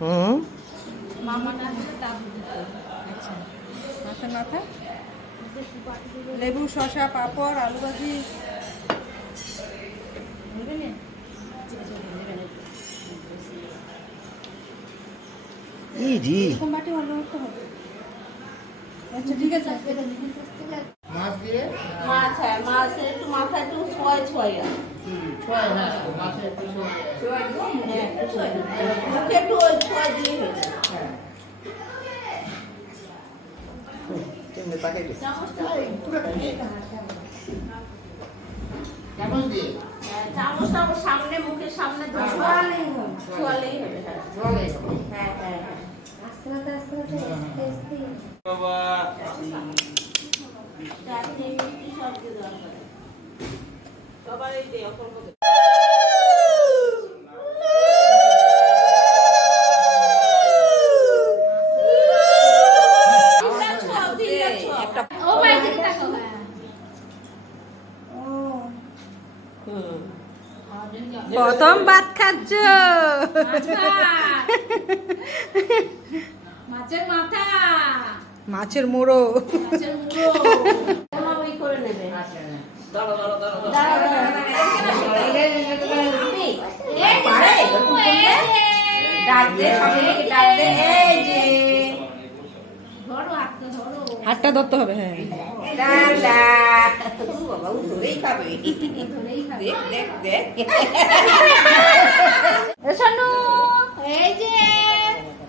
হুম। মামা না মাছের মাথা? লেবু শসা পাঁপড় আলু ভাজি। আচ্ছা ঠিক আছে মাছ দিয়ে? মাছ হ্যাঁ মাছের একটু ছয় ছয় একটু ওই ছয় দিয়ে চামচ সামনে মুখের সামনে হবে হবে হ্যাঁ। চাটনি মিষ্টি সব দিয়ে সবার এই যে অকল্প প্রথম ভাত খাচ্ছ। মাছের মাথা। মাছের মোড়ো। মাছের মুড়ো। তোমার ওই করে নেবে। আচ্ছা, হ্যাঁ। হাতটা ধরো ধরতে হবে হ্যাঁ এই যে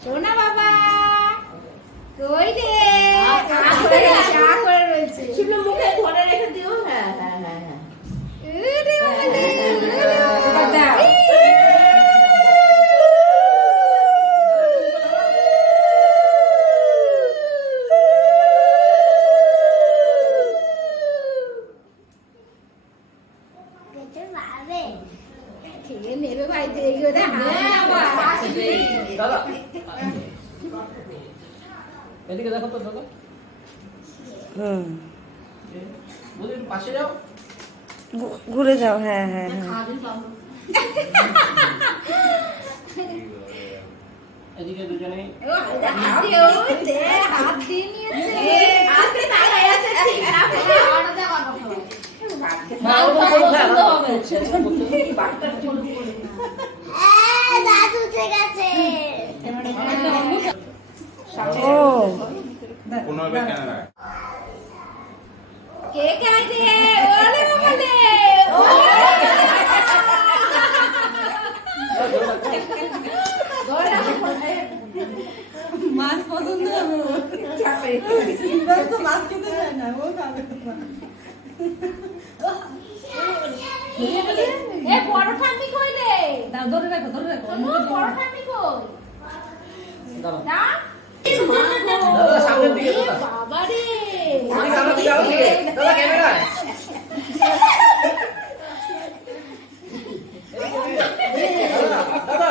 সোনা বাবা কই রে মুখে ধরে রেখে দিও নেবে ভাই দেখি ওটা হাসি দাদা এদিকে দেখো তো দাদা। হুম। পাশে যাও। ঘুরে যাও হ্যাঁ হ্যাঁ হ্যাঁ। এদিকে হাত দিয়ে ও দে হাত দিয়ে নিয়েছে হাতে তাকাই আছে ঠিক আছে হ্যাঁ, ওরকম করো, হ্যাঁ, হ্যাঁ। মাছ পছন্দ না ও খাবে। এ বড় ঠাম্মি কই রে? দাও, ধরে রাখো ধরে রাখো। বড় ঠাম্মি কই? দাঁড়াও। না? দাদা। সামনের দিকে দাদা বাবা রে ক্যামেরা দাদা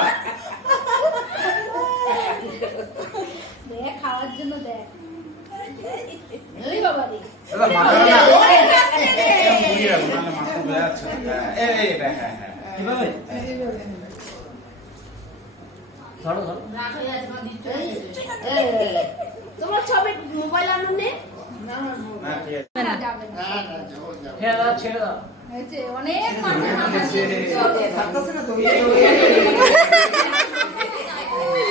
দেখ খাওয়ার জন্য দেখ এই বাবা রে দাদা মাথা না এরকম ঘুরিয়ে রাখো নাহলে হ্যাঁ, এই, হ্যাঁ, হ্যাঁ, হ্যাঁ। কীভাবে ধরো ধরো তোমার ছবি মোবাইল আনো নে হ্যাঁ অনেক মাথা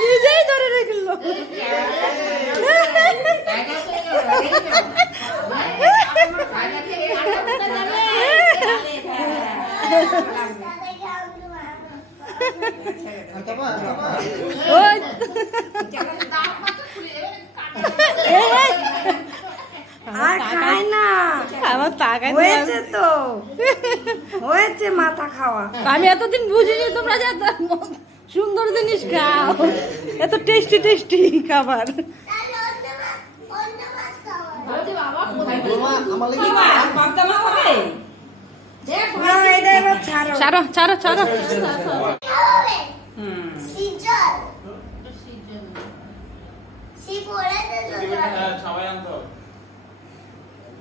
নিজেই ধরে রাখল ওই এই, এই। আর খায় না। আমার টাকা হয়েছে তো। হয়েছে মাথা খাওয়া। আমি এতদিন বুঝিনি তোমরা যে সুন্দর জিনিস খাও। এত টেস্টি টেস্টি খাবার। বলছে বাবা কোথায় আমার কি মা পাবদা মাছ হবে দেখ ছাড়ো ছাড়ো ছাড়ো সবাই আনতো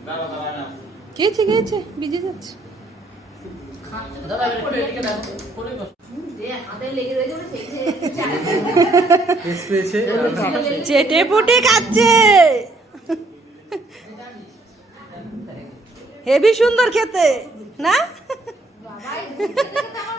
দাঁড়া দাঁড়া না খেয়েছে খেয়েছে ভিজে যাচ্ছে। চেটে পুটে খাচ্ছে। হেভি সুন্দর খেতে, না এতদিন পর খাইলাম এই বাবু এদিকে আয়। একটা তো তুই নে। কত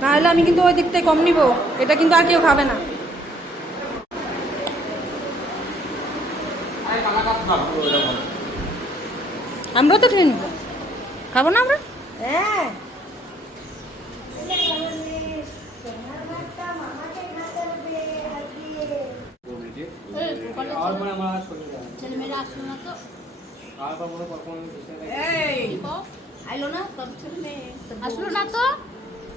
না হলে আমি কিন্তু ওই দিকটাই কম নিব। এটা কিন্তু আর কেউ খাবে না। আমরা তো খেয়ে নিব। খাব না আমরা? হ্যাঁ। আর মানে। আসলো না তো?